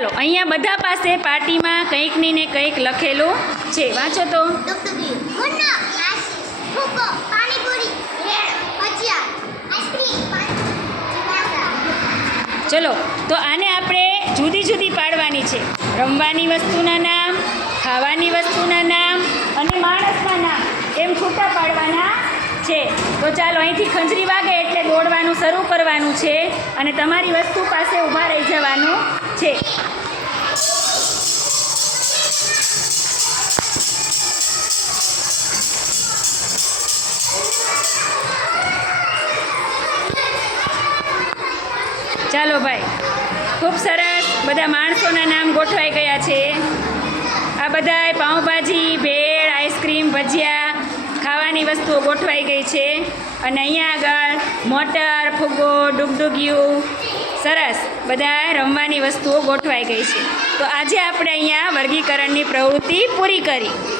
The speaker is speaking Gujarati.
ચાલો અહીંયા બધા પાસે પાટીમાં કંઈક ને કંઈક લખેલું છે. વાંચો તો. ચલો તો આને આપણે જુદી જુદી પાડવાની છે. રમવાની વસ્તુના નામ, ખાવાની વસ્તુના નામ અને માણસના નામ એમ છૂટા પાડવાના છે. તો ચાલો અહીંથી ખંજરી વાગે એટલે દોડવાનું શરૂ કરવાનું છે અને તમારી વસ્તુ પાસે ઊભા રહી જવાનું છે. ચાલો ભાઈ, ખૂબ સરસ. બધા માણસોના નામ ગોઠવાઈ ગયા છે. આ બધાય પાઉંભાજી, ભેળ, આઈસ્ક્રીમ, ભજીયા, ખાવાની વસ્તુઓ ગોઠવાઈ ગઈ છે. અને અહીંયા આગળ મોટર, ફુગ્ગો, ડુગડુગિયું, સરસ બધા રમવાની વસ્તુઓ ગોઠવાઈ ગઈ છે. તો આજે આપણે અહીંયા વર્ગીકરણની પ્રવૃત્તિ પૂરી કરી.